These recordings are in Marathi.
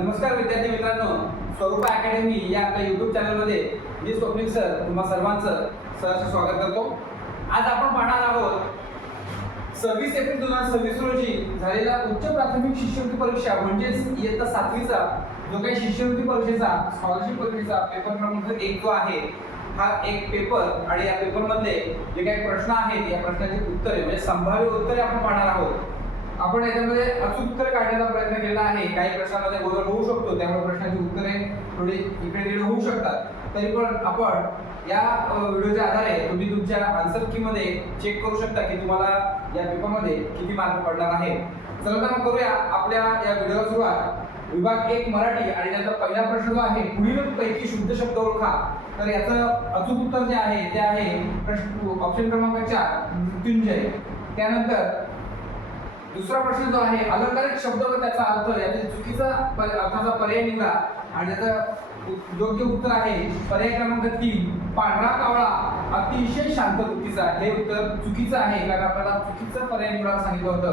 नमस्कार विद्यार्थी मित्रांनो, स्वरूपा अकॅडमी या आपल्या YouTube चॅनलमध्ये मी स्वप्नील सर तुम्हा सर्वांचं सहर्ष स्वागत करतो। आज आपण पाहणार आहोत 26 एप्रिल 2026 रोजी झालेला उच्च प्राथमिक शिष्यवृत्ती परीक्षा म्हणजेच इयत्ता 7वीचा जो काही शिष्यवृत्ती परीक्षेचा स्कॉलरशिप परीक्षेचा पेपर क्रमांक 1 जो आहे हा एक पेपर आणि या पेपर मधले जे काही प्रश्न आहेत या प्रश्नांची उत्तरे म्हणजे संभाव्य उत्तरे आपण पाहणार आहोत। आपण याच्यामध्ये अचूक उत्तर काढण्याचा प्रयत्न केला आहे। काही प्रश्नांमध्ये गोंधळ होऊ शकतो, त्यामुळे प्रश्नांची उत्तरे थोडी इकडे तिकडे होऊ शकतात। तरी पण आपण या व्हिडिओच्या आधारे तुम्ही तुमच्या आन्सर की मध्ये चेक करू शकता की तुम्हाला या पेपरमध्ये किती मार्क पडणार आहे। चला तर मग करूया आपल्या या व्हिडिओला सुरुवात। विभाग 1 मराठी आणि त्याचा पहिला प्रश्न जो आहे पुढील पैकी शुद्ध शब्द ओळखा। तर याचं अचूक उत्तर जे आहे ते आहे प्रश्न ऑप्शन क्रमांक 4 मृत्युंजय। त्यानंतर दुसरा प्रश्न जो आहे अलंकारिक शब्द व त्याचा अर्थ यातील चुकीचा अर्थाचा पर्याय निवडा आणि त्याचं योग्य उत्तर आहे पर्याय क्रमांक 3 पांढरा कावळा अतिशय शांत वृत्तीचा। हे उत्तर चुकीचं आहे कारण आपल्याला चुकीचा पर्याय निवडायला सांगितलं होतं।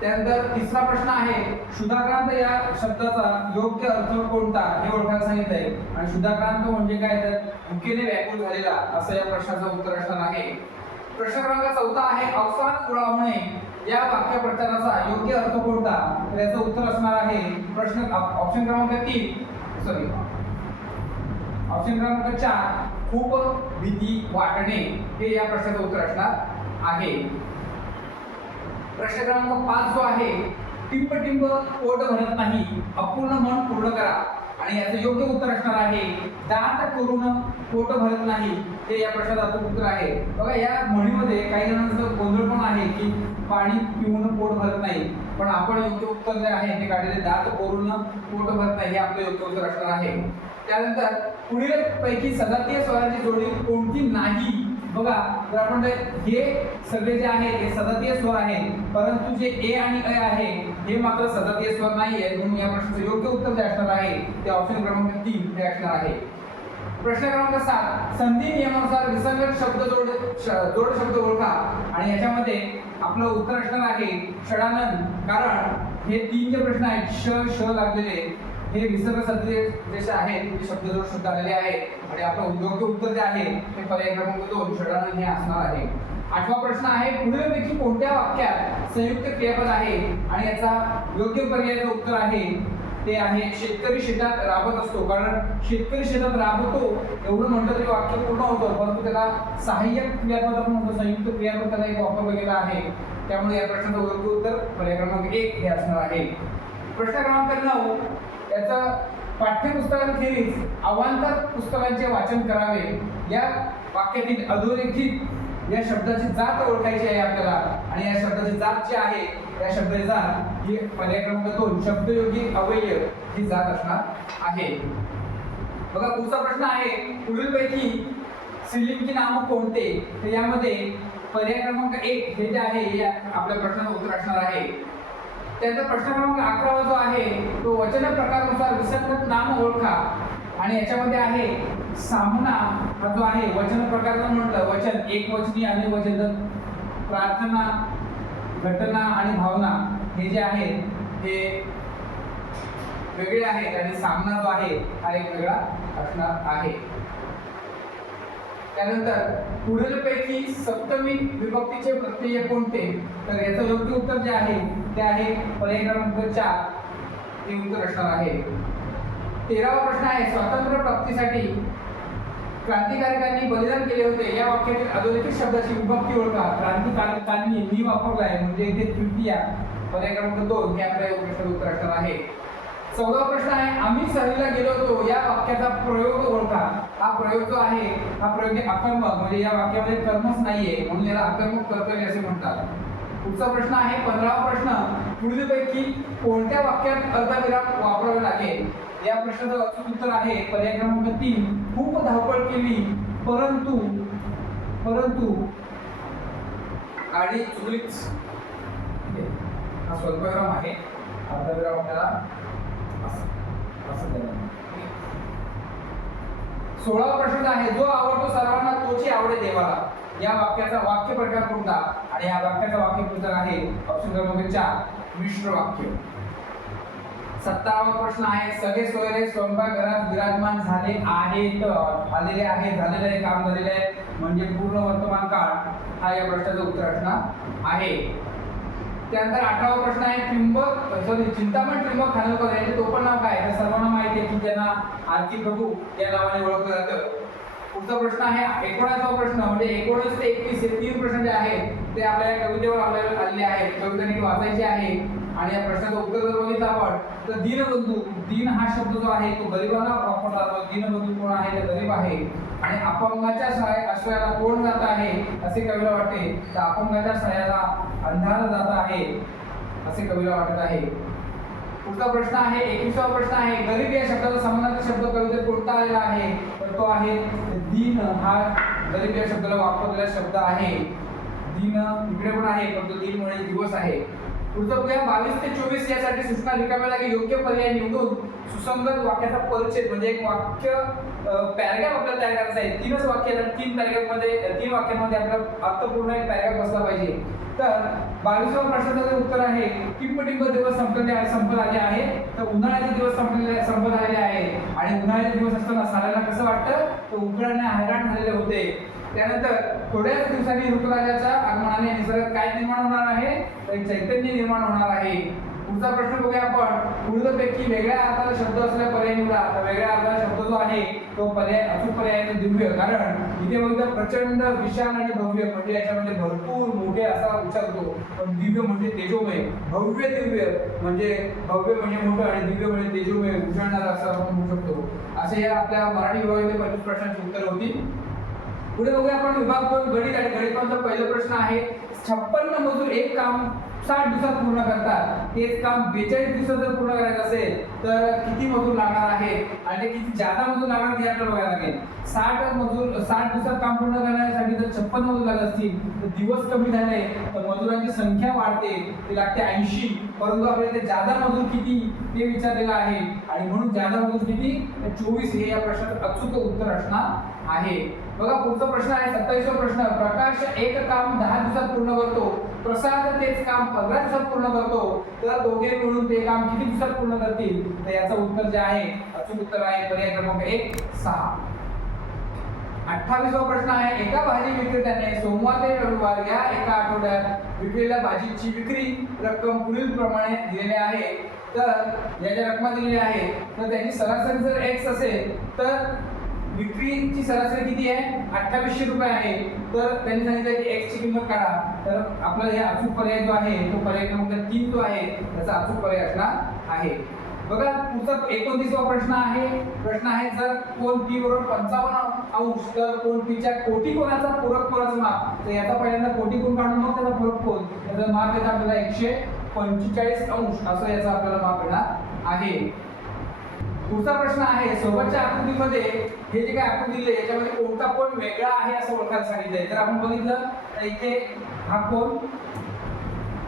त्यानंतर तिसरा प्रश्न आहे सुधाक्रांत या शब्दाचा योग्य अर्थ कोणता हे ओळखायला सांगितलंय आणि सुधाक्रांत म्हणजे काय तर भुकेने व्याकुळ झालेला असं या प्रश्नाचं उत्तर असणार आहे। प्रश्न क्रमांक 14 आहे अवसान उडावणे या वाक्य प्रचाराचा योग्य अर्थ कोणता तर याचं उत्तर असणार आहे प्रश्न ऑप्शन क्रमांक 4 खूप भीती वाटणे हे या प्रश्नाचं उत्तर असणार आहे। प्रश्न क्रमांक 5 जो आहे टिंब टिंब पोट भरत नाही अपूर्ण मन पूर्ण करा आणि याचं योग्य उत्तर असणार आहे दात करून पोट भरत नाही हे या प्रश्नाचं उत्तर आहे। बघा या म्हणीमध्ये काही जणांचं गोंधळ पण आहे की पाणी पिऊन पोट भरत नाही, पण आपण योग्य उत्तर जे आहे ते काढलेले दात करून पोट भरत नाही हे आपलं योग्य उत्तर असणार आहे। त्यानंतर पुढील पैकी सजातीय स्वरांची जोडी कोणती नाही। बघा जर आपण हे सगळे जे आहे हे सजातीय स्वर आहेत, परंतु जे ए आणि अ आहे हे मात्र सजातीय स्वर नाही आहे, म्हणून या प्रश्नाचं योग्य उत्तर जे असणार आहे ते ऑप्शन क्रमांक 3 हे असणार आहे। प्रश्न क्रमांक 7 संधी नियमानुसार विसंगत जोड शब्द ओळखा आणि याच्यामध्ये आपलं उत्तर असणार आहे षडानंद। कारण हे 3 जे प्रश्न आहेत श लागलेले हे विसर्ग सदृश जे आहेत ते शब्दजोड शब्द आलेले आहेत आणि आपलं योग्य उत्तर जे आहे ते पर्याय क्रमांक 2 षडानंद हे असणार आहे। 8वा प्रश्न आहे पुढीलपैकी कोणत्या वाक्यात संयुक्त क्रियापद आहे आणि याचा योग्य पर्यायाचं उत्तर आहे ते आहे शेतकरी शेतात राबत असतो। कारण शेतकरी शेतात राबतो एवढं म्हटलं तरी वाक्य पूर्ण होतं, परंतु त्याला सहाय्यक क्रियापद आपण म्हणतो, संयुक्त क्रियापद त्याला एक वापरलं गेला आहे, त्यामुळे या प्रश्नाचं योग्य उत्तर पर्याय क्रमांक 1 हे असणार आहे। प्रश्न क्रमांक 9 याचा पाठ्यपुस्तकांखेरीज अवांतर पुस्तकांचे वाचन करावे या वाक्यातील अधोरेखित या शब्दाची जात ओळखायची आहे आपल्याला आणि या शब्दाची जात जी आहे या शब्दाची जात ही पर्याय क्रमांक 2 शब्दयोगी अवयव ही जात असणार आहे। बघा पुढचा प्रश्न आहे पुढीलपैकी स्त्रीलिंगी नाम कोणते तर यामध्ये पर्याय क्रमांक 1 हे जे आहे हे आपल्या प्रश्नाचं उत्तर असणार आहे। त्याचा प्रश्न क्रमांक 11 जो आहे तो वचन प्रकारानुसार विसंगत नाम ओळखा आणि याच्यामध्ये आहे सामना हा जो आहे वचन प्रकारचं म्हटलं वचन एकवचनी आणि वचन प्रार्थना घटना आणि भावना हे जे आहे हे वेगळे आहेत आणि सामना जो आहे हा एक वेगळा असणार आहे। त्यानंतर पुढीलपैकी सप्तमी विभक्तीचे प्रत्यय कोणते तर याचं योग्य उत्तर जे आहे ते आहे पर्याय क्रमांक 4 हे उत्तर असणार आहे। 13वा प्रश्न आहे स्वातंत्र्य प्राप्तीसाठी क्रांतिकारकांनी बलिदान केले होते या वाक्यातील अधोरेखित शब्दाची विभक्ती ओळखा। क्रांतिकारकांनी मी वापरलाय म्हणजे इथे तृतीया पर्याय क्रमांक 2 हे आपल्या प्रश्नाचं उत्तर असणार आहे। 14वा प्रश्न आहे आम्ही सहलीला गेलो होतो या वाक्याचा प्रयोग ओळखा। हा प्रयोग जो आहे हा प्रयोग अकर्मक म्हणजे या वाक्यामध्ये कर्मच नाहीये म्हणून याला अकर्मक कर्तव्य असे म्हणतात। पुढचा प्रश्न आहे 15वा प्रश्न पुढीलपैकी कोणत्या वाक्यात अर्धविराम वापरावे लागेल या प्रश्नाचं अचूक उत्तर आहे पर्याय क्रमांक 3 खूप धावपळ केली परंतु गाडी चुकलीच। हा स्वल्पविराम आहे, अर्धविराम आपल्याला 16वा प्रश्न आहे जो आवडतो सर्वांना तोची आवडे देवाला या वाक्याचा वाक्य प्रकार कोणता आणि या वाक्याचा वाक्य प्रकार आहे ऑप्शन क्रमांक 4 मिश्र वाक्य। 17वा प्रश्न आहे सगळे सोयरे स्वयंपाकघरात विराजमान झाले आहेत. आलेले आहेत, झालेले आहे, काम झालेले आहे म्हणजे पूर्ण वर्तमान काळ हा या प्रश्नाचं उत्तर असणार आहे. त्यानंतर 18वा प्रश्न आहे चिंतामण त्र्यंबक खानोलकर यांचे टोपण नाव काय? तर सर्वांना माहिती आहे की त्यांना आरती प्रभू या नावाने ओळखलं जातं. पुढचा प्रश्न आहे 19वा प्रश्न म्हणजे 19 ते 21 हे 3 प्रश्न जे आहेत ते आपल्या कवितेवर आलेले आहेत. कविता नीट वाचायची आहे आणि या प्रश्नाचं उत्तर जर बघितलं आपण तर दीनबंधू, दीन हा शब्द जो आहे तो गरिबाला वापरला जातो. दीनबंधू कोण आहे? तर गरीब आहे. आणि अपंगाच्या आश्रयाला कोण जात आहे असे कवीला वाटते? तर अपंगाच्या आश्रयाला अंधार जात आहे असे कवीला वाटत आहे. पुढचा प्रश्न आहे 21वा प्रश्न आहे गरीब या शब्दाचा समानार्थी शब्द कवितेत कोणता आलेला आहे? तर तो आहे दीन. हा गरीब या शब्दाला वापरलेला शब्द आहे. दीन इकडे पण आहे पण तो दीन म्हणजे दिवस आहे. पुढचा बघूया 22 ते 24 यासाठी सूचना रिकाम्या जागी योग्य पर्याय निवडून सुसंगत वाक्याचा परिच्छेद म्हणजे एक वाक्य पॅराग्राफ आपल्याला तयार करायचा आहे. 3च वाक्य 3 पॅराग्राफमध्ये 3 वाक्यांमध्ये आपल्याला अर्थपूर्ण एक पॅराग्राफ बसला पाहिजे. तर 22वा प्रश्नाचं उत्तर आहे टिंबटिंब दिवस संपत आले आहे. तर उन्हाळ्याचे दिवस संपत आलेले आहे आणि उन्हाळ्याचे दिवस असताना साऱ्यांना कसं वाटतं? तर उकळाने हैराण झालेले होते. त्यानंतर थोड्याच दिवसांनी ऋतुराजाच्या आगमनाने निसर्गात काय निर्माण होणार आहे? तर चैतन्य निर्माण होणार आहे. पुढचा प्रश्न बघूया आपण पुढीलपैकी वेगळ्या अर्थाचा शब्द असलेला पर्याय निवडा. तर वेगळ्या अर्थाचा शब्द जो आहे तो पर्याय अचूक पर्याय आहे दिव्य. कारण इथे बघितलं प्रचंड विशाल आणि भव्य म्हणजे याच्यामध्ये भरपूर मोठे असा उच्चारतो. पण दिव्य म्हणजे तेजोमय, भव्य दिव्य म्हणजे भव्य म्हणजे मोठं आणि दिव्य म्हणजे तेजोमय उजळणारा असं आपण म्हणू शकतो. असे या आपल्या मराठी विभागातील 25 प्रश्नांची उत्तर होती. पुढे बघूया आपण विभाग 2 गणित आणि गणिताचा पहिला प्रश्न आहे 56 मजूर एक काम 60 दिवसात पूर्ण करतात. तेच काम 42 दिवसात जर पूर्ण करायचं असेल तर किती मजूर लागणार आहे आणि ते किती जादा मजूर लागणार हे आपल्याला बघायला लागेल. 60 दिवसात काम पूर्ण करण्यासाठी जर 56 मजूर लागत असतील तर दिवस कमी झाले तर मजुरांची संख्या वाढते, ती लागते 80. परंतु आपल्याला ते जादा मजूर किती ते विचारलेलं आहे आणि म्हणून जादा मजूर किती? 24 हे या प्रश्नाचं अचूक उत्तर असणार आहे. बघा पुढचा प्रश्न आहे 27वा प्रश्न प्रकाश एक काम 10 दिवसात पूर्ण करतो, प्रसाद तेच काम 15 दिवसात पूर्ण करतो, तर दोघे मिळून ते काम किती दिवसात पूर्ण करतील? तर याचं उत्तर जे आहे अचूक उत्तर आहे पर्याय क्रमांक 1 6. 28वा प्रश्न आहे एका भाजी विक्रेत्याने सोमवार ते रविवार या एका आठवड्यात विकलेल्या भाजीची विक्री रक्कम पुढील प्रमाणे दिलेली आहे. तर या ज्या रक्कम दिलेल्या आहेत तर त्याची सरासरी जर x असेल तर विक्रीची सरासरी किती आहे? 2800 रुपये आहे. तर त्यांनी सांगितलं की x ची किंमत काढा. तर आपला हे अचूक पर्याय जो आहे तो पर्याय क्रमांक 3 जो आहे त्याचा अचूक पर्याय असणार आहे. बघा पुढचा 29वा प्रश्न आहे जर कोन p बरोबर 55 अंश तर कोन p च्या कोटी कोनाचा पूरक कोनाचं माप. तर याचा पहिल्यांदा कोटी कोन काढून मग त्याचा पूरक कोन त्याचं माप येतं आपल्याला 145 अंश असं याचा आपल्याला माप येणार आहे. पुढचा प्रश्न आहे सोबतच्या आकृतीमध्ये हे जे काय आकृती दिले याच्यामध्ये कोणता कोन वेगळा आहे असं ओळखायला सांगितलंय. जर आपण बघितलं तर इथे हा कोन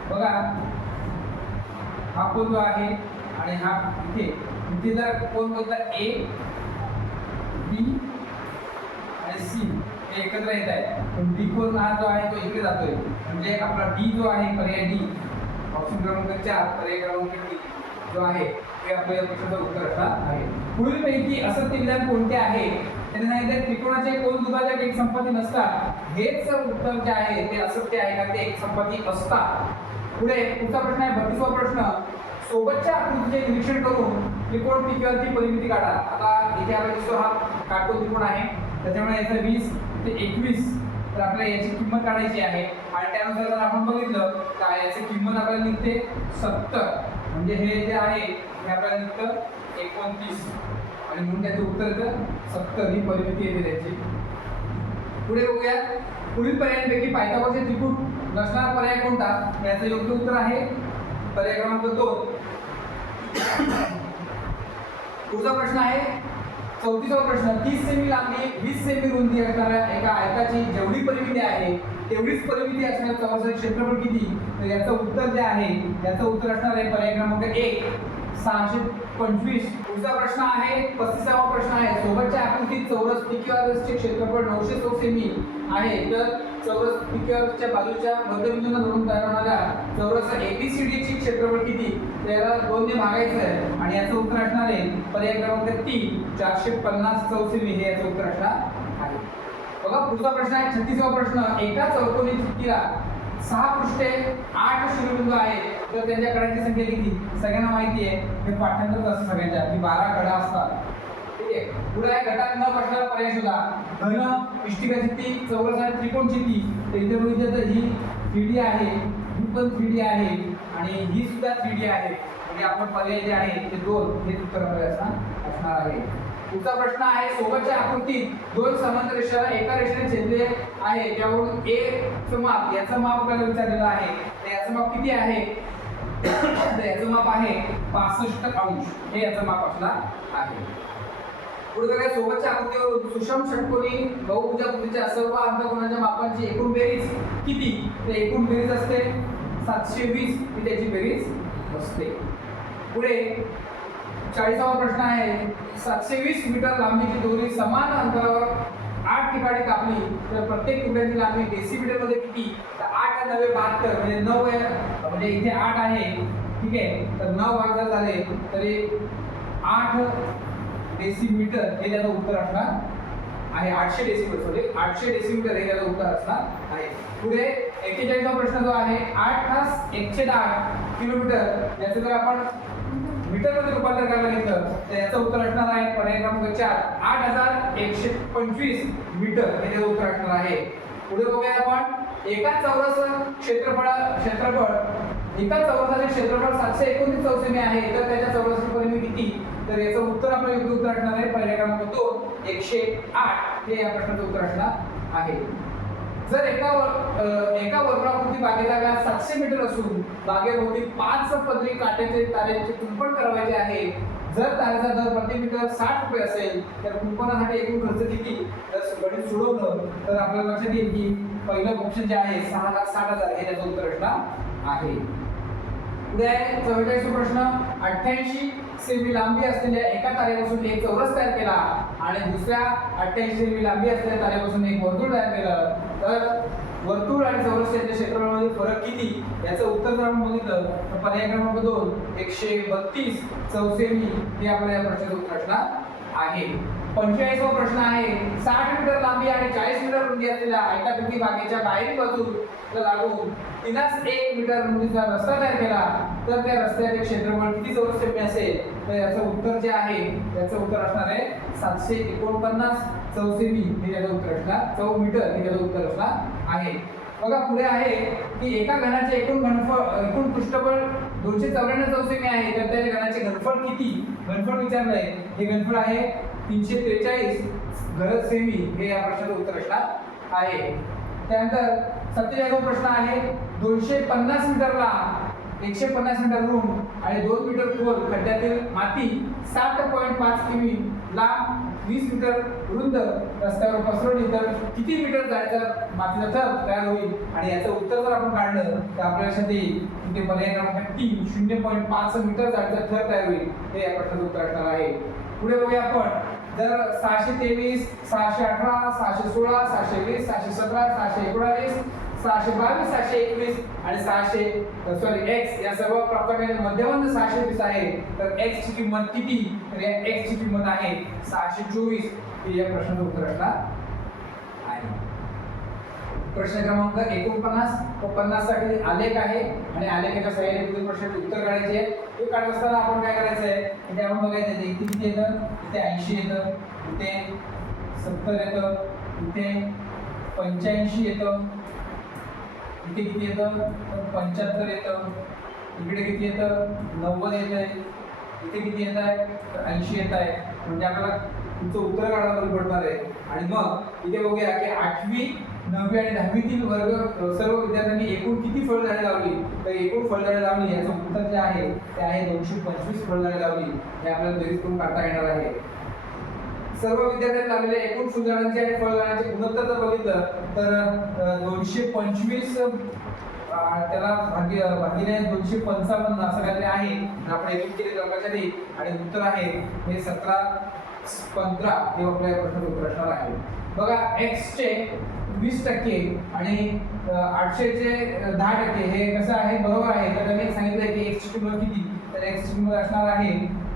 बघा, हा कोन जो आहे आणि हा इथे जर कोन बघितला A B आणि C हे एकत्र येत आहे. पण D कोन हा जो आहे तो इकडे जातोय म्हणजे आपला D जो आहे पर्याय D ऑप्शन क्रमांक 4 पर्याय क्रमांक D जो आहे हे आपल्या प्रश्नाचं उत्तर असणार आहे. पुढीलपैकी असत्य विधान कोणते आहे? त्यांनी सांगितले त्रिकोणाचे कोन दुभाजक एक संपत्ती नसतात. हेच उत्तर जे आहे ते असत्य आहे का ते एक संपत्ती असतात. पुढे पुढचा प्रश्न आहे 32वा प्रश्न सोबतच्या आकृतीचे निरीक्षण करून त्रिकोण PQRची परिमिती काढा. आता इथे आपल्याला दिसतो हा काटकोन त्रिकोण आहे त्याच्यामुळे याचं 20 ते 21 तर आपल्याला याची किंमत काढायची आहे आणि त्यानुसार जर आपण बघितलं तर याची किंमत आपल्याला निघते 70 म्हणजे हे जे आहे हे आपल्याला निघतं 29 आणि म्हणून त्याचं उत्तर येतं 70 ही परिमिती येते त्याची. पुढे बघूया पुढील पर्यायांपैकी पायथागोरसचे त्रिभुज नसणारा पर्याय कोणता? याचं योग्य उत्तर आहे पर्याय क्रमांक 2. पुढचा प्रश्न आहे 34वा प्रश्न 30 सेमी लांबी 20 सेमी रुंदी असणाऱ्या एका आयताची जेवढी परिमिती आहे तेवढीच परिमिती असणाऱ्या चौरसाचे क्षेत्रफळ किती? तर याचं उत्तर जे आहे याचं उत्तर असणार आहे पर्याय क्रमांक 1 625. पुढचा प्रश्न आहे 35वा प्रश्न आहे सोबतच्या आकृतीत चौरस PQRS चे क्षेत्रफळ 900 सेमी आहे तर चौरस पिकाच्या बाजूच्या मध्यबिंदूंना धरून तयार होणाऱ्या चौरस ABCD ची क्षेत्रफळ किती? त्याला 2 ने भागायचं आहे आणि याचं उत्तर असणार आहे पर्याय क्रमांक 3 450 चौसेमी हे याचं उत्तर असणार आहे. बघा पुढचा प्रश्न आहे 36वा प्रश्न. एका चौकोनी चिठ्ठीला 6 पृष्ठे 8 शिरोबिंदू आहेत तर त्यांच्या कडांची संख्या किती? सगळ्यांना माहिती आहे हे पाठांतरच असतं सगळ्यांच्या की 12 कडा असतात. ठीक आहे. पुढे आहे गटात न बसणारा पर्याय शोधा. घन, इष्टिका चिठ्ठी, चौरस आणि त्रिकोण चिठ्ठी. तर इथे बघितलं तर ही 3D आहे, ही पण 3D आहे आणि ही सुद्धा 3D आहे. म्हणजे आपण पर्याय जे आहे ते 2 हे उत्तर असणार आहे. पुढचा प्रश्न आहे सोबतच्या आकृतीत 2 समांतर रेषा एका रेषेने छेदले आहे त्यावरून A चं माप याचं माप आपल्याला विचारलेलं आहे. तर याचं माप किती आहे? तर याचं माप आहे 65 अंश हे याचं माप असणार आहे. पुढे बघा सोबतच्या आकृतीवरून सुषम षटकोनी बहुभुजाकृतीच्या सर्व अंतःकोनाच्या मापांची एकूण बेरीज किती? तर एकूण बेरीज असते 720 ही त्याची बेरीज असते. पुढे 40वा प्रश्न आहे 720 मीटर लांबीची दोरी समान अंतरावर 8 ठिकाणी कापली तर प्रत्येक तुकड्याची लांबी डेसिमीटर मध्ये किती? तर 8 9 72 म्हणजे 9 म्हणजे इथे 8 आहे. ठीक आहे. तर 9 भाग जर झाले तरी 8 डेसिमीटर हे त्याचं उत्तर असणार आहे. 800 डेसिमीटर सॉरी 800 डेसिमीटर हे त्याचं उत्तर असणार आहे. पुढे 41वा प्रश्न जो आहे 8 तास 110 किलोमीटर याचं जर आपण मीटर मध्ये रूपांतर करायला घेतलं तर याचं उत्तर असणार आहे पर्याय क्रमांक 4 8125 मीटर हे त्याचं उत्तर असणार आहे. पुढे बघूया आपण एका चौरस क्षेत्रफळ एका चौरसाचे क्षेत्रफळ 729 चौसेमी आहे तर त्याच्या चौरसाची परिमिती किती? तर याचं उत्तर आपलं योग्य उत्तर असणार आहे पर्याय क्रमांक 2 108 हे या प्रश्नाचं उत्तर असणार आहे. जर एका वर्तुळाकृती बागेचा व्यास 700 मीटर असून बागेभोवती 5 पदरी काट्याचे तारेचे कुंपण करायचे आहे. जर तारेचा दर प्रति मीटर 60 रुपये असेल तर कुंपणासाठी एकूण खर्च किती? तर गणित सोडवलं तर आपल्याला लक्षात येईल की पहिलं ऑप्शन जे आहे 6,60,000 हे त्याचं उत्तर असणार आहे. पुढे आहे 44 प्रश्न 88 सेमी लांबी असलेल्या एका तारेपासून एक चौरस तयार केला आणि दुसऱ्या 88 सेमी लांबी असलेल्या तारेपासून एक वर्तुळ तयार केलं तर वर्तुळ आणि चौरस यांच्या क्षेत्रफळामध्ये फरक किती? याचं उत्तर जर आपण बघितलं तर पर्याय क्रमांक 2 132 चौसेमी हे आपल्या या प्रश्नाचं उत्तर असणार आहे. 45वा प्रश्न आहे 60 मीटर लांबी आणि 40 मीटर रुंदी असलेल्या आयताकृती बागेच्या बाहेरील बाजूला लागून 1 मीटर रुंदीचा रस्ता तयार केला तर त्या रस्त्याचे क्षेत्रफळ किती चौरस सेमी असेल? तर याचं उत्तर जे आहे याचं उत्तर असणार आहे 749 चौसेमी हे याचं उत्तर असणार. मीटर हे याचं उत्तर असणार आहे. बघा पुढे आहे की एका घनाचे एकूण पृष्ठफळ 294 चौसेमी आहे तर त्या घनाचे घनफळ किती? घनफळ विचारलंय. हे घनफळ आहे 343 घन सेमी हे या प्रश्नाचं उत्तर असणार आहे. त्यानंतर 47वा प्रश्न आहे 250 मीटर लांब 150 मीटर रुंद आणि 2 मीटर खोल खड्ड्यातील माती 7.5 किमी लांब 20 मीटर रुंद रस्त्यावर पसरवली तर किती मीटर जायचा मातीचा थर तयार होईल? आणि याचं उत्तर जर आपण काढलं तर आपल्या लक्षात येईल की ते पर्याय क्रमांक 3 0.5 मीटर जायचा थर तयार होईल हे या प्रश्नाचं उत्तर असणार आहे. पुढे बघूया आपण जर 623 618 616 620 617 619 622 621 आणि 600 x या सर्व प्राप्तांकाचे मध्यबंध 620 आहे तर x ची किंमत किती? तर या x ची किंमत आहे 624 हे या प्रश्नाचं उत्तर असणार आहे. प्रश्न क्रमांक 49 व 50 साठी आलेख आहे आणि आलेखाच्या सहाय्याने पुढील प्रश्नाचे उत्तर काढायचे आहे. हे काढत असताना आपण काय करायचं आहे इथे आपण बघायचं आहे इथे किती येतं? इथे 80 येतं, इथे 70 येतं, इथे 85 येतं, इथे किती येतं? 75 येतं, इकडे किती येतं? 90 येतंय, इथे किती येत आहे? 80 येत आहे. म्हणजे आपल्याला तुमचं उत्तर काढायला बरं पडणार आहे. आणि मग इथे बघूया की 8वी 9वी आणि 10वीतील वर्ग सर्व विद्यार्थ्यांनी एकूण किती फळझाडे लावली? तर एकूण फळझाडे लावली याचं उत्तर जे आहे ते आहे 225 फळझाडे लावली. हे आपल्याला बेरीज करून काढता येणार आहे. सर्व विद्यार्थ्यांनी लावलेल्या एकूण फुलझाडांचे आणि फळझाडांचे गुणोत्तर जर बघितलं तर 225 त्याला भागिले 255 असं काहीतरी आहे. आपण एकूण केले लक्षात येईल आणि उत्तर आहे हे 17 15 हे आपल्या प्रश्नाचं उत्तर असणार आहे. बघा x चे 20% आणि 800चे 10%. हे कसं आहे, बरोबर आहे. तर त्यांनी सांगितलं की x ची किंमत किती, तर x ची किंमत असणार आहे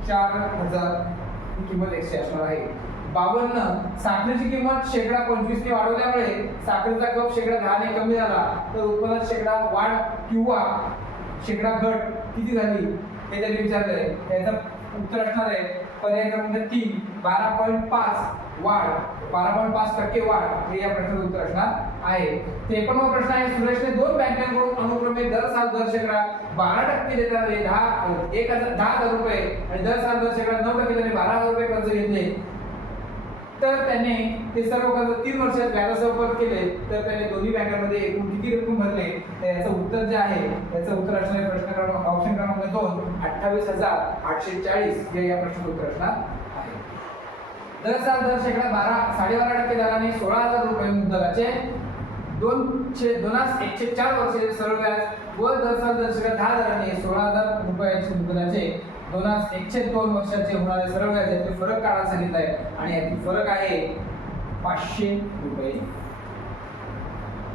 4000 ही किंमत x ची असणार आहे. 52 साखरेची किंमत शेकडा 25 ने वाढवल्यामुळे साखरेचा कप शेकडा 10 ने कमी झाला, तर उत्पन्नात शेकडा वाढ किंवा शेकडा घट किती झाली हे त्यांनी विचारलंय. त्याचं उत्तर असणार आहे पर्याय क्रमांक 3 12.5 वाढ, 12.5% वाढ हे या प्रश्नाचं उत्तर असणार आहे. 53वा प्रश्न आहे, सुरेशने 2 बँकांकडून अनुक्रमे दर साल दर शेकडा 12% देताना 10,000 रुपये आणि दर साल दर शेकडा 9% देताना 12,000 रुपये कर्ज घेतले, तर त्याने ते सर्व कर्ज 3 वर्षात व्याजासह परत केले, तर त्याने दोन्ही बँकांमध्ये एकूण किती रक्कम भरले. तर याचं उत्तर जे आहे, याचं उत्तर असणार आहे प्रश्न क्रमांक ऑप्शन क्रमांक 2 28,840 हे या प्रश्नाचं उत्तर असणार आहे. दर साल दर शेकडा 12.5% दराने 16,000 रुपये मुद्दलाचे 2,104 वर्षाचे सरळ व्याज व दर साल दर शेकडा 10 दराने 16,000 रुपयाचे मुद्दलाचे 2,102 वर्षाचे होणारे सरळ व्याज यातील फरक काढायला सांगितलं आहे आणि यातील फरक आहे 500 रुपये.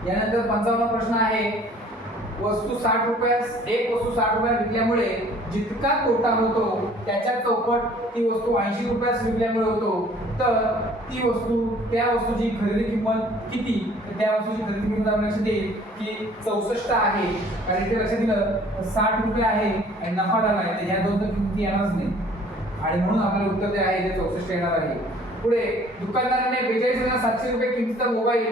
यानंतर 55वा प्रश्न आहे, वस्तू 60 रुपयास एक वस्तू 60 रुपयाला विकल्यामुळे जितका तोटा होतो त्याच्या चौपट ती वस्तू 80 रुपयास विकल्यामुळे होतो, तर त्या वस्तूची खरेदी किंमत किती. तर त्या वस्तूची खरेदी किंमत आपल्याला लक्षात येईल की 64 आहे, कारण इथे लक्षात दिलं 60 रुपये आहे आणि नफा झाला आहे, तर ह्या दोन तर किमती येणारच नाही आणि म्हणून आपल्याला उत्तर जे आहे ते 64 येणार आहे. पुढे दुकानदाराने 42,700 रुपये किमतीचा मोबाईल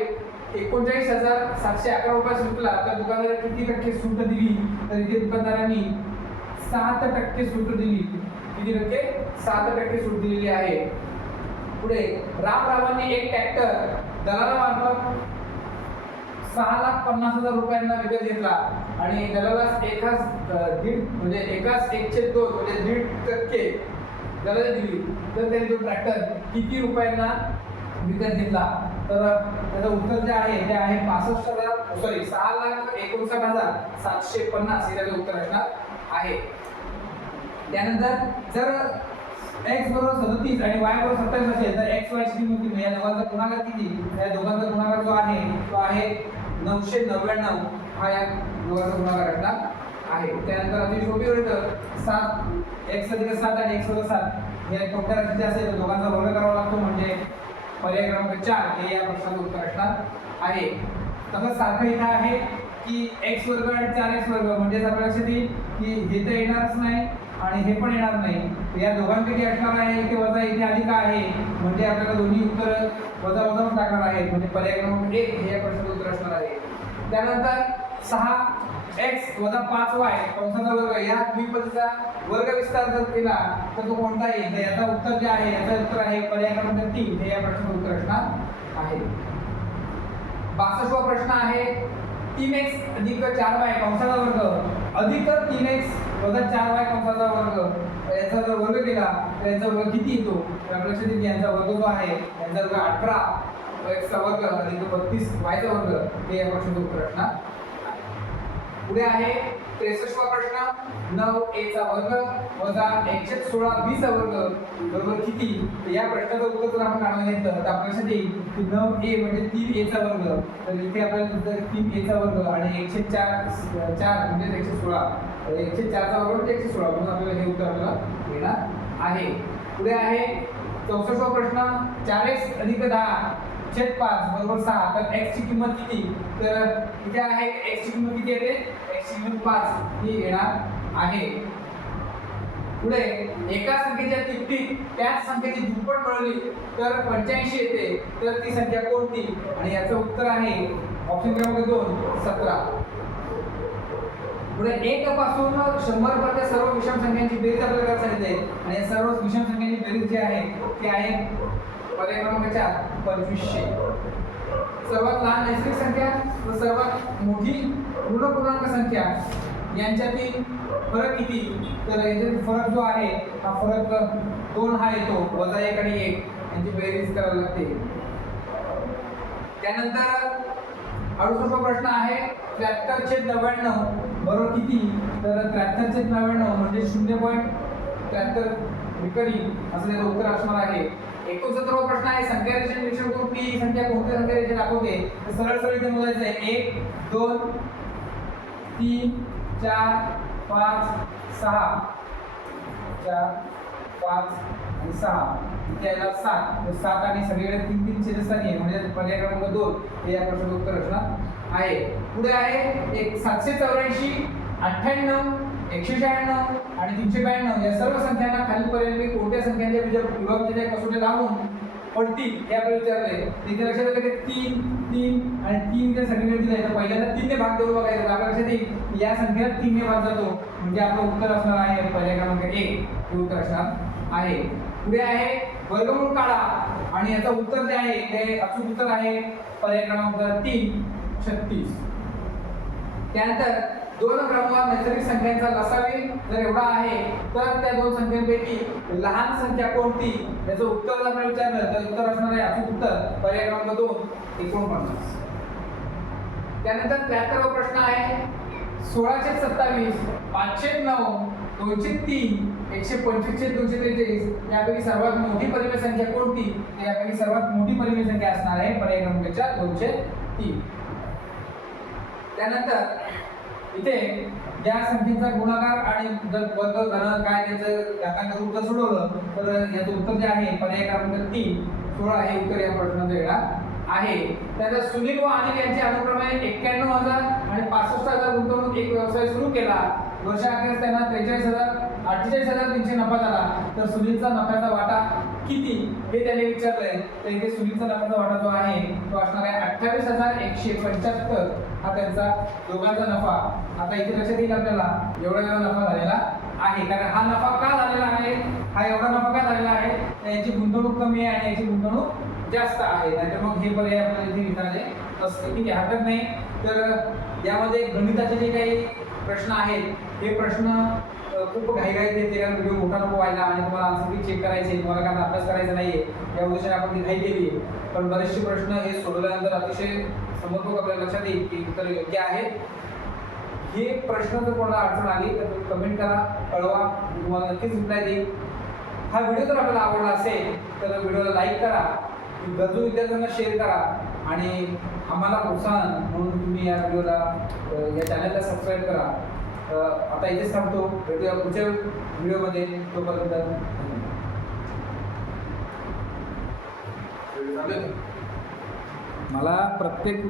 39,711 रुपयास विकला, तर दुकानदाराने किती टक्के सूट दिली. तर इथे दुकानदारांनी 7% सूट दिली. किती टक्के? 7% सूट दिलेली आहे. पुढे रामरावांनी एक ट्रॅक्टर दलालामार्फत 6,50,000 रुपयांना विकत घेतला आणि दलालास एकाच 1/2 म्हणजे 1.5% दलाली दिली, तर त्यांनी तो ट्रॅक्टर किती रुपयांना विकत घेतला. तर त्याचं उत्तर जे आहे ते आहे 6,59,750 हे त्याचं उत्तर असणार आहे. त्यानंतर जर x बरोबर 37 आणि y बरोबर 27 असेल तर x y ची किंमत किती, या दोघांचा गुणाकार किती. या दोघांचा गुणाकार जो आहे तो आहे 999 हा या दोघांचा गुणाकार असणार आहे. त्यानंतर अति सोपी गोष्ट 7 x + 7 आणि x + 7 हे कोणत्या राशीचे असेल तर दोघांचा वर्ग करावा लागतो, म्हणजे पर्याय क्रमांक 4 हे या प्रश्नाचं उत्तर असणार आहे. तसंच सारखं इथं आहे की x वर्ग आणि 4x वर्ग म्हणजे आपल्या लक्षात येईल की हे तर येणारच नाही आणि हे पण येणार नाही. या दोघांपैकी असणार आहे इथे वजा इथे अधिक आहे, म्हणजे आपल्याला दोन्ही उत्तर वजा वजा टाकणार आहेत, म्हणजे पर्याय क्रमांक 1 हे या प्रश्नाचं उत्तर असणार आहे. त्यानंतर 6x + 5y कंसाचा वर्ग या द्विपदीचा वर्ग विस्तार जर केला तर तो कोणता येईल. तर याचा उत्तर जे आहे याचं उत्तर आहे पर्याय क्रमांक 3 हे या प्रश्नाचं उत्तर असणार आहे. 62वा प्रश्न आहे, 3x + 4y कंसाचा वर्ग अधिक 3x + 4y कंसाचा वर्ग याचा जर वर्ग केला तर याचा वर्ग किती येतो. तर आपल्या लक्षात येईल यांचा वर्ग जो आहे यांचा वर्ग 18 x चा वर्ग अधिक 32 y चा वर्ग हे या प्रश्नाचं उत्तर असणार. पुढे आहे 63वा प्रश्न, 9a चा वर्ग वजा 116 b चा वर्ग बरोबर किती. तर या प्रश्नाचं उत्तर जर आपण काढून घेतलं तर आपल्यासाठी की 9a म्हणजे 3a चा वर्ग, तर इथे आपल्याला उत्तर 3a चा वर्ग आणि 104 म्हणजे 116 104 चा वर्ग म्हणजे 116 म्हणून आपल्याला हे उत्तर आपल्याला येणार आहे. पुढे आहे 64वा प्रश्न, 4x + 10/5 बरोबर 6, तर x ची किंमत किती. तर इथे आहे x ची किंमत किती येते, x ची किंमत 5 ही येणार आहे. पुढे एका संख्येच्या तिप्पटीत त्याच संख्येची दुप्पट मिळवली तर 85 येते, तर ती संख्या कोणती. आणि याचं उत्तर आहे ऑप्शन क्रमांक 2 17. पुढे 1 पासून 100 पर्यंत सर्व विषम संख्यांची बेरीज आपल्याला करायला सांगितले आणि या सर्व विषम संख्यांची बेरीज जी आहे ती आहे पर्याय क्रमांक 4 2500. सर्वात लहान नैसर्गिक संख्या व सर्वात मोठी पूर्ण पूर्णांक संख्या यांच्यातील फरक किती. तर याच्यातील फरक जो आहे हा फरक 2 हा येतो, वजा 1 आणि 1 यांची बेरीज करावी लागते. त्यानंतर 68वा प्रश्न आहे 73/99 बरोबर किती. तर 73/99 म्हणजे 0.73 रिकरिंग असं त्याचं उत्तर असणार आहे. 69वा प्रश्न आहे संख्या रेषे निरीक्षण करून ती ही संख्या कोणत्या संख्या रेषे दाखवते. तर सरळ सरळ इथे मोजायचं आहे 1 2 3 4 5 6 4 5 आणि 6 इथे याला 7 तर 7 आणि सगळीकडे 3 3 छेदस्थानी आहे म्हणजे पर्याय क्रमांक 2 हे या प्रश्नाचं उत्तर असणार आहे. पुढे आहे एक 784 98 196 आणि 392 या सर्व संख्यांना खालीलपर्यंत कोणत्या संख्यांच्या विभाज्याच्या कसोटी लावून पडतील हे आपल्याला विचारले. तिथे लक्षात आलं की 3 3 आणि 3 जर सगळीकडे दिले तर पहिल्यांदा 3 ने भाग देऊन बघायचं. आपल्या लक्षात येईल या संख्येला 3 ने भाग जातो म्हणजे आपलं उत्तर असणार आहे पर्याय क्रमांक 1 हे उत्तर असणार आहे. पुढे आहे वर्गमूळ काढा आणि याचं उत्तर जे आहे ते अचूक उत्तर आहे पर्याय क्रमांक 3 36. त्यानंतर दोन क्रमवार नैसर्गिक संख्यांचा लसावी जर एवढा आहे तर त्या दोन संख्यांपैकी लहान संख्या कोणती याचं उत्तर जर आपण विचारलं तर उत्तर असणार आहे अचूक उत्तर पर्याय क्रमांक 2 49. त्यानंतर 73वा प्रश्न आहे 1627 509 203 125 243 यापैकी सर्वात मोठी परिमेय संख्या कोणती. यापैकी सर्वात मोठी परिमेय संख्या असणार आहे पर्याय क्रमांक 203. त्यानंतर इथे या संख्येचा गुणाकार आणि जर वर्ग घन काय त्याचं घातांक रूप जर सोडवलं तर याचं उत्तर जे आहे पर्याय क्रमांक 3 16 हे उत्तर या प्रश्नाचं येणार आहे. त्यानंतर सुनील व अनिल यांचे अनुक्रमे 91,000 आणि 65,000 गुंतवणूक एक व्यवसाय सुरू केला. वर्षाअखेर त्यांना 48,300 नफा झाला तर सुनीलचा नफ्याचा वाटा किती हे त्याने विचारलंय. तर इथे सुनीलचा नफ्याचा वाटा जो आहे तो असणार आहे 28,175 हा त्यांचा दोघांचा नफा. आता इथे लक्षात येईल आपल्याला एवढा नफा झालेला आहे कारण हा नफा का झालेला आहे हा एवढा नफा का झालेला आहे याची गुंतवणूक कमी आहे आणि याची गुंतवणूक जास्त आहे. नाहीतर मग हे पर्याय आपल्याला इथे विचारले असते ठीक आहे हरकत नाही. तर यामध्ये गणिताचे जे काही प्रश्न आहेत हे प्रश्न खूप घाईघाईत येते कारण व्हिडिओ मोठा नको व्हायला आणि तुम्हाला आन्सर की चेक करायचे तुम्हाला काय अभ्यास करायचा नाहीये या उद्देशाने आपण ती घाई केली आहे. पण बरेचसे प्रश्न हे सोडवल्यानंतर अतिशय समर्पक आपल्याला लक्षात येईल की उत्तर योग्य आहे. हे प्रश्न जर कोणाला अडचण आली तर तुम्ही कमेंट करा कळवा तुम्हाला नक्कीच रिप्लाय देईल. हा व्हिडिओ जर आपल्याला आवडला असेल तर व्हिडिओला लाईक करा गरजू विद्यार्थ्यांना शेअर करा आणि आम्हाला प्रोत्साहन म्हणून तुम्ही या व्हिडिओला या चॅनलला सबस्क्राईब करा. आता इथेच थांबतो भेटूया पुढच्या व्हिडिओमध्ये तोपर्यंत मला प्रत्येक